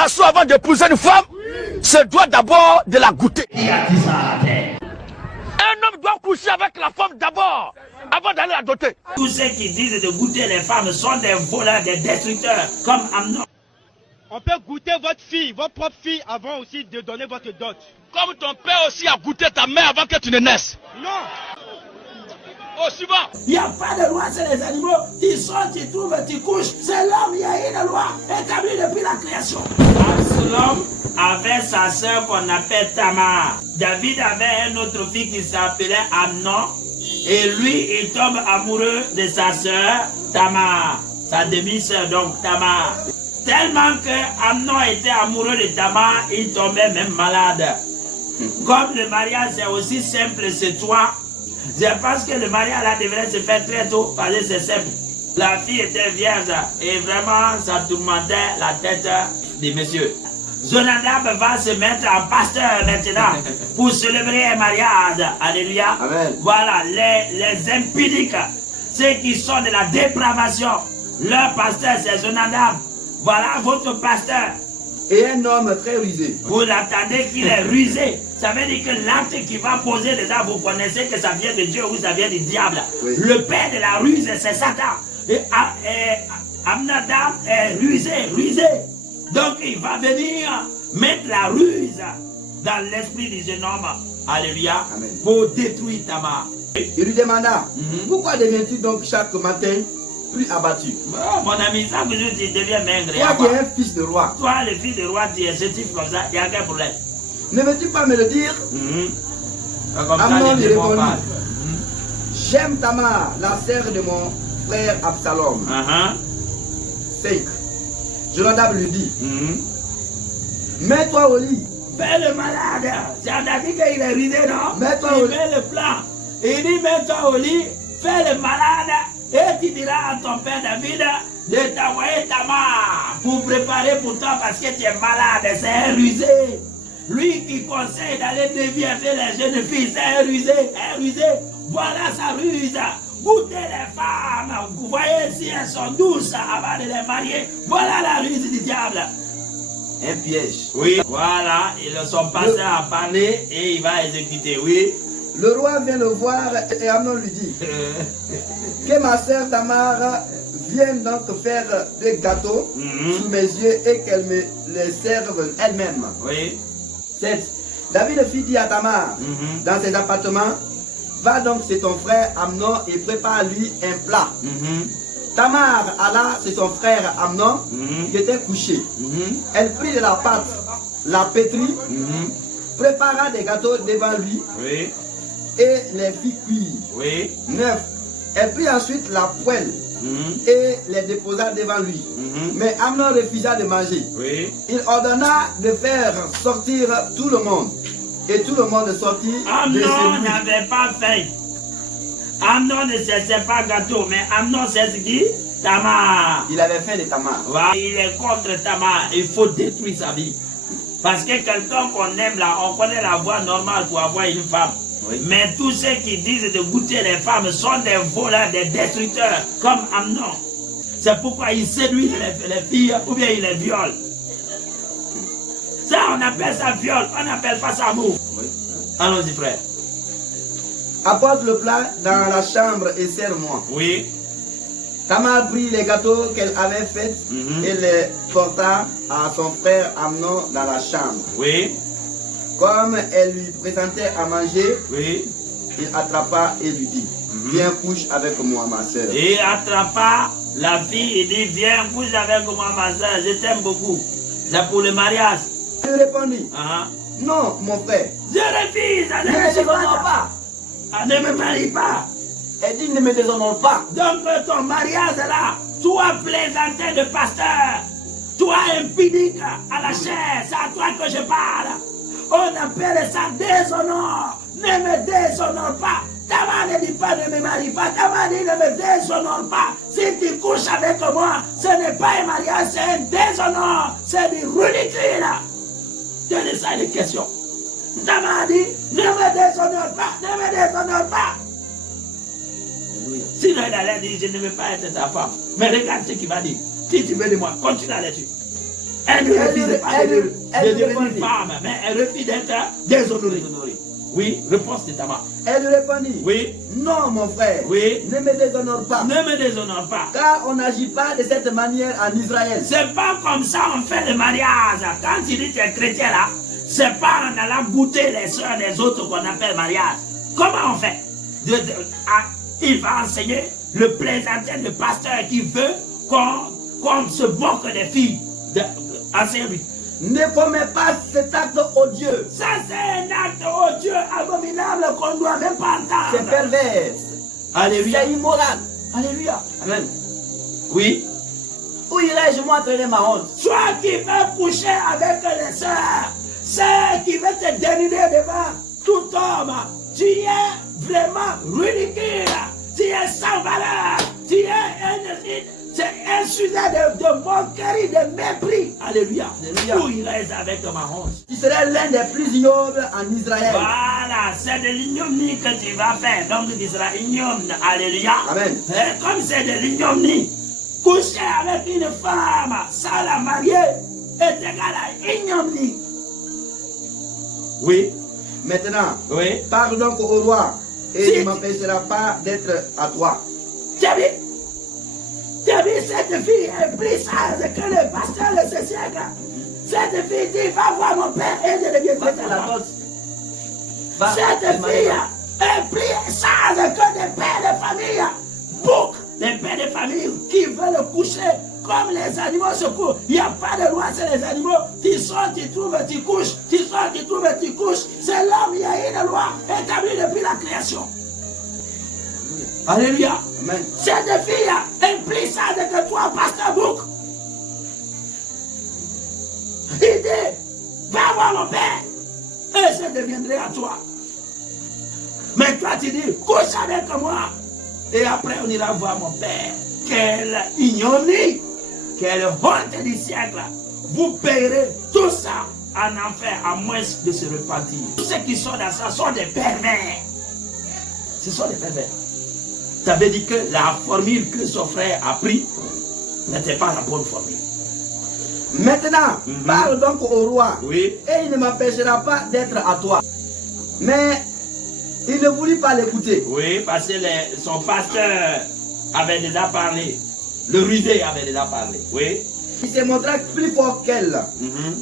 garçon, avant d'épouser une femme, se doit d'abord de la goûter. Un homme doit coucher avec la femme d'abord, avant d'aller la doter. Tous ceux qui disent de goûter les femmes sont des voleurs, des destructeurs, comme Amnon. On peut goûter votre fille, votre propre fille, avant aussi de donner votre dot. Comme ton père aussi a goûté ta mère avant que tu ne naisses. Non. Au suivant. Il n'y a pas de loi sur les animaux. Tu sors, tu trouves, tu couches. C'est l'homme, il y a une loi établie depuis la création. Absalom avait sa sœur qu'on appelle Tamar. David avait un autre fils qui s'appelait Amnon. Et lui, il tombe amoureux de sa sœur Tamar. Sa demi-sœur, donc Tamar. Tellement que Amnon était amoureux de Tamar, il tombait même malade. Comme le mariage c'est aussi simple, c'est toi. C'est parce que le mariage là devrait se faire très tôt, parce que c'est simple. La fille était vierge et vraiment ça tourmentait la tête des messieurs. Jonadab va se mettre en pasteur maintenant pour célébrer un mariage. Alléluia. Amen. Voilà, les impudiques, ceux qui sont de la dépravation. Leur pasteur c'est Jonadab. Voilà votre pasteur. Et un homme très rusé. Vous l'attendez qu'il est rusé. Ça veut dire que l'acte qu'il va poser déjà, vous connaissez que ça vient de Dieu ou ça vient du diable. Oui. Le père de la ruse, c'est Satan. Et Amnadab est rusé. Donc il va venir mettre la ruse dans l'esprit du jeune homme. Alléluia. Amen. Pour détruire Tamar. Il lui demanda, pourquoi deviens-tu donc chaque matin plus abattu? Oh, mon ami, ça que tu deviens maigre. Toi qui es un fils de roi, Toi, le fils de roi, tu es chétif comme ça, il n'y a aucun problème. ne veux-tu pas me le dire? Comme Amnon ça, lui les démons répondit, parlent. j'aime Tamar, la sœur de mon frère Absalom. 5. Jonadab lui dit, mets-toi au lit. Fais le malade. C'est à dit qu'il est rusé, non? Mets-toi Il au lit. met le plan. Il dit, mets-toi au lit, fais le malade, et tu diras à ton père David de t'envoyer Tamar pour préparer pour toi parce que tu es malade. C'est un rusé. Lui qui conseille d'aller dévier les jeunes filles, c'est un rusé. Voilà sa ruse. Goûtez les femmes. Vous voyez si elles sont douces avant de les marier. Voilà la ruse du diable. Un piège. Oui. Voilà, ils sont passés à parler et il va exécuter, oui. Le roi vient le voir et Amnon lui dit, que ma sœur Tamar vienne donc faire des gâteaux sous mes yeux et qu'elle me les serve elle-même. Oui. 7. David fit dire à Tamar dans ses appartements, va donc chez ton frère Amnon et prépare-lui un plat. Tamar alla chez son frère Amnon qui était couché. Elle prit de la pâte, la pétrit, prépara des gâteaux devant lui Oui. et les fit cuire. Oui. 9. Elle prit ensuite la poêle et les déposa devant lui. Mais Amnon refusa de manger. Oui. Il ordonna de faire sortir tout le monde. Et tout le monde sortit de chez Amnon lui. n'avait pas faim. Amnon ne cessait pas gâteau, mais Amnon c'est ce qui? Tamar. Il avait faim de Tamar. Voilà. Il est contre Tamar. Il faut détruire sa vie. Parce que quelqu'un qu'on aime là, on connaît la voie normale pour avoir une femme. Oui. Mais tous ceux qui disent de goûter les femmes sont des voleurs, des destructeurs, comme Amnon. C'est pourquoi il séduit les filles ou bien il les viole. Ça, on appelle ça viol, on n'appelle pas ça amour. Oui. Allons-y, frère. Apporte le plat dans la chambre et sers-moi. Oui. Tamar prit les gâteaux qu'elle avait faits et les porta à son frère Amnon dans la chambre. Oui. Comme elle lui présentait à manger, Oui. il attrapa et lui dit, viens couche avec moi ma soeur. Et il attrapa la fille, il dit, viens, couche avec moi, ma soeur, je t'aime beaucoup. C'est pour le mariage. Elle répondit, Hein? non mon frère. Je refuse, ne me déshonore pas. Ne me marie pas. Elle dit, ne me déshonore pas. Donc ton mariage là, toi plaisantin de pasteur, toi impudique à la chair, c'est à toi que je parle. On appelle ça déshonneur. Ne me déshonore pas. Tamar ne dit pas ne me marie pas. Tamar dit ne me déshonore pas. Si tu couches avec moi, ce n'est pas un mariage, c'est un déshonneur. C'est du ridicule. Tenez ça une question. Tamar dit ne me déshonore pas. Ne me déshonore pas. Sinon il allait dire je ne veux pas être ta femme. Mais regarde ce qu'il va dire. Si tu veux de moi, continue à aller dessus. Elle ne refuse pas de elle devenir répondit. femme, mais elle refuse d'être déshonorée. Oui, réponse de Tamar. Elle lui répondit. Oui, Non, mon frère. Oui. Ne me déshonore pas. ne me déshonore pas. Car on n'agit pas de cette manière en Israël. C'est pas comme ça on fait le mariage. Quand tu dis que tu es chrétien là, c'est pas en allant goûter les soeurs des autres qu'on appelle mariage. Comment on fait? Il va enseigner le plaisantin, le pasteur qui veut qu'on se moque des filles. Enseigne-lui. Ne commets pas cet acte odieux. Ça c'est un acte odieux, abominable qu'on ne doit même pas C'est entendre. pervers. Alléluia. C'est immoral. Alléluia. Amen. Oui. Où irai-je moi traîner ma honte? Toi qui veux coucher avec les sœurs, celle qui veut te dénuder devant tout homme, tu es vraiment ridicule, tu es sans valeur, tu es un sujet de moquerie, de mépris. Alléluia. Alléluia. Où irais-je avec ma honte? Tu serais l'un des plus ignobles en Israël. Voilà, c'est de l'ignominie que tu vas faire. Donc tu seras ignoble. Alléluia. Amen. Et comme c'est de l'ignominie, coucher avec une femme sans la marier est égal à ignominie. Oui. Maintenant, Oui. parle donc au roi et Si. ne m'empêchera pas d'être à toi. Tu as vu, cette fille est plus sage que le pasteur de ce siècle. Cette fille dit, va voir mon père et je deviens Va faire la chrétien. torse. Va, Cette fille est plus sage que des pères de famille. Beaucoup des pères de famille qui veulent coucher comme les animaux se couchent. Il n'y a pas de loi sur les animaux. Tu sors, tu trouves, tu couches. Tu sors, tu trouves, tu couches. C'est l'homme, il y a une loi établie depuis la création. Alléluia. Amen. Cette fille est plus sage que toi, Pasteur Bouk. Il dit, va voir mon père et je deviendrai à toi. Mais toi tu dis, couche avec moi. Et après on ira voir mon père. Quelle ignominie, quelle honte du siècle. Vous payerez tout ça en enfer à moins de se repentir. Tous ceux qui sont dans ça sont des pervers. Ce sont des pervers. Ça veut dire que la formule que son frère a pris n'était pas la bonne formule. Maintenant, parle donc au roi. Oui. Et il ne m'empêchera pas d'être à toi. Mais il ne voulut pas l'écouter. Oui, parce que son pasteur avait déjà parlé. Le rusé avait déjà parlé. Oui. Il se montra plus fort qu'elle.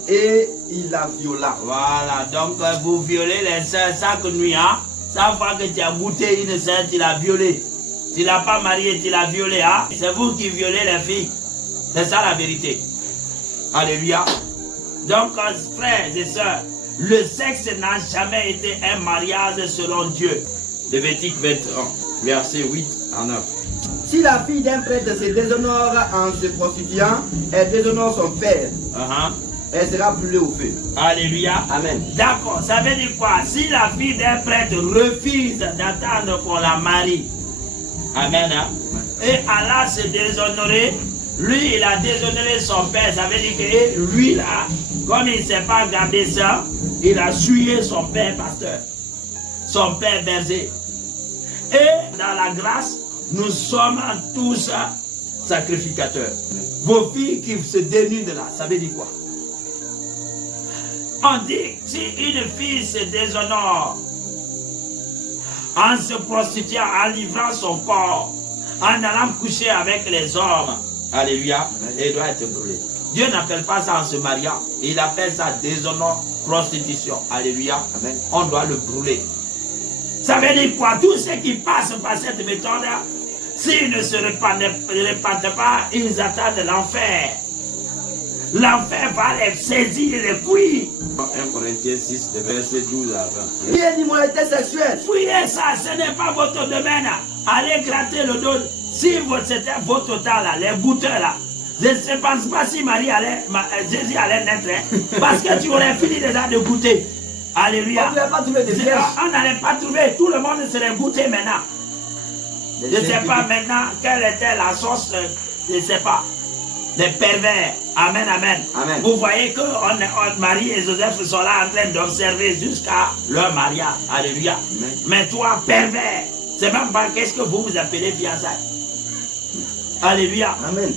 Et il la viola. Voilà, donc vous violez les sœurs chaque nuit. Hein? Chaque fois que tu as goûté une sœur, tu l'as violée. Tu ne l'as pas mariée, tu l'as violée. Hein? C'est vous qui violez les filles. C'est ça la vérité. Alléluia. Donc, frères et sœurs, le sexe n'a jamais été un mariage selon Dieu. Lévitique 21, verset 8 à 9. Si la fille d'un prêtre se déshonore en se prostituant, elle déshonore son père. Elle sera brûlée au feu. Alléluia. Amen. D'accord, ça veut dire quoi? Si la fille d'un prêtre refuse d'attendre qu'on la marie, amen, hein? Et Allah s'est déshonoré, lui il a déshonoré son père, ça veut dire que lui là, comme il ne sait pas garder ça, il a souillé son père pasteur, son père berger. Et dans la grâce, nous sommes tous sacrificateurs. Vos filles qui se dénudent là, ça veut dire quoi? On dit, si une fille se déshonore en se prostituant, en livrant son corps, en allant coucher avec les hommes, alléluia, elle doit être brûlée. Dieu n'appelle pas ça en se mariant, il appelle ça déshonneur, prostitution, alléluia, amen. On doit le brûler. Ça veut dire quoi? Tous ceux qui passent par cette méthode, s'ils ne se repentent pas, ils attendent l'enfer. L'enfer va les saisir et les couilles. 1 Corinthiens 6, verset 12 à 20. Qui est l'immoralité sexuelle? Fouillez ça, ce n'est pas votre domaine. Allez gratter le dos. Si c'était votre temps là, les goûteurs là, je ne pense pas si Jésus allait naître, hein, parce que tu aurais fini déjà de goûter. Alléluia. On n'allait pas trouver de vierges. On n'allait pas trouver, tout le monde serait goûté maintenant. Je ne sais pas maintenant quelle était la sauce, je ne sais pas. Les pervers. Amen, amen. Amen. Vous voyez que Marie et Joseph sont là en train d'observer jusqu'à leur mariage. Alléluia. Amen. Mais toi, pervers, c'est même pas qu'est-ce que vous appelez fiançailles. Alléluia. Amen.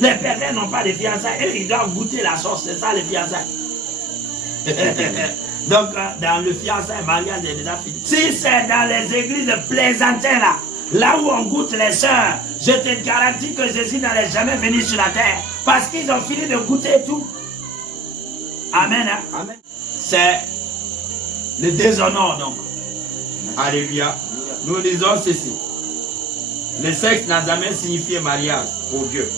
Les pervers n'ont pas de fiançailles. Eux, ils doivent goûter la sauce. C'est ça les fiançailles. Donc, dans le fiançailles, mariage est déjà fini. Si c'est dans les églises de plaisantin là, là où on goûte les sœurs, je te garantis que Jésus n'allait jamais venir sur la terre. Parce qu'ils ont fini de goûter tout. Amen. Hein? Amen. C'est le déshonneur donc. Alléluia. Nous disons ceci. Le sexe n'a jamais signifié mariage pour Dieu.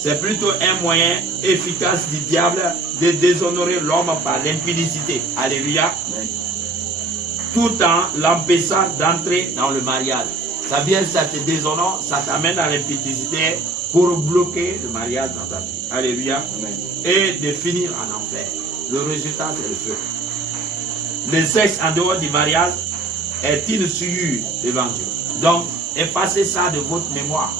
C'est plutôt un moyen efficace du diable de déshonorer l'homme par l'impudicité. Alléluia. Tout en l'empêchant d'entrer dans le mariage. Ça vient, ça te déshonore, ça t'amène à l'impudicité pour bloquer le mariage dans ta vie. Alléluia. Amen. Et de finir en enfer. Le résultat, c'est le feu. Le sexe en dehors du mariage est une souillure d'évangile. Donc, effacez ça de votre mémoire.